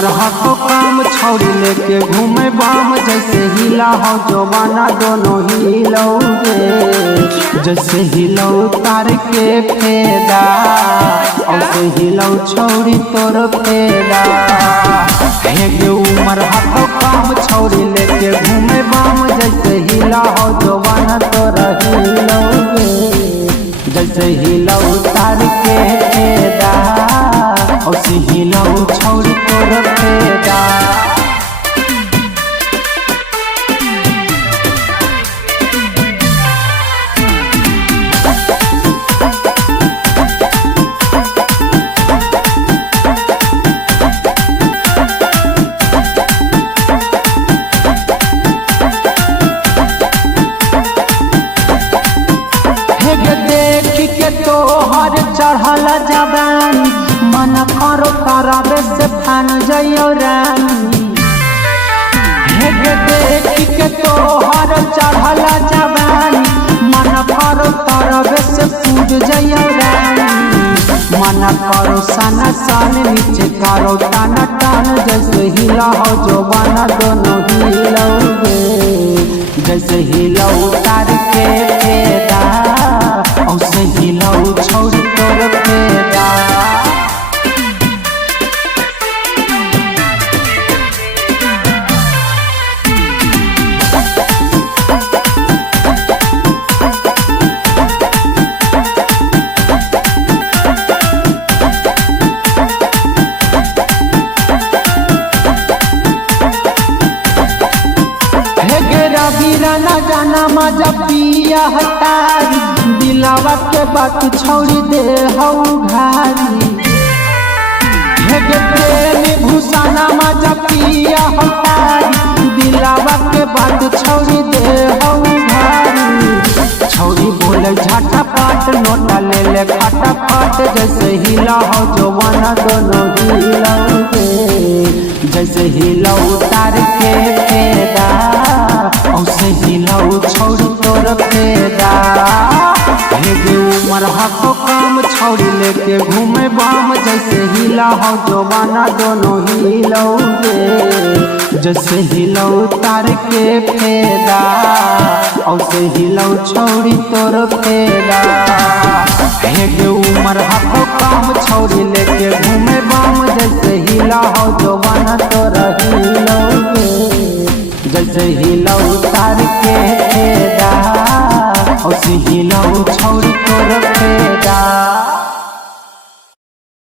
उमर हाथों काम छौरी लेके घूमे बाम जैसे हिला हो जवाना दोनों हिलौगे जैसे हिलौ तार के फेदा औसे हिलौ छौरी तोर फेदा हेगे उमर हाथों काम छौरी लेके घूमे बाम जैसे हिला हो जवाना तोर हिलौगे जैसे हिलौ तार के फेदा औसे हिलौ छौरी तोर फेदा तोहर चढ़ल जवानी मन करो कराबे से फान जइयो रानी हेगे देखी के तोहर चढ़ल जवानी मन करो कराबे से पूज जइयो रानी मन करो सन सन नीचे करो टान टान जैसे हिला हो जवाना दोनों हिलौगे जैसे हिलौ तार के फेदा औसे हिलौ छौरी तोर फेदा न जाना मजा पिया हतारी दिलावा के बात छौरी दे हऊ घारी हेगे प्रेमी भूषाना मजा पिया हतारी दिलावा के बात छौरी दे हऊ घारी छौरी बोले झाटा पाट नोटा ले ले खाटा पाट जैसे हिला हो जवाना दोनों हिलौगे जैसे हिलौ तार के फेदा औसे हिलौ छौरी तोर फेदा हेगे उमर हाथों काम छौरी लेके घूमे बाम जैसे हिला हो जवाना दोनों हिलौगे जैसे हिलौ तार के फेदा औसे हिलौ छौरी तोर फेदा हेगे उमर हाथों काम छौरी लेके घूमे बाम जैसे हिला हो जवाना तोर हिलौगे जैसे हिल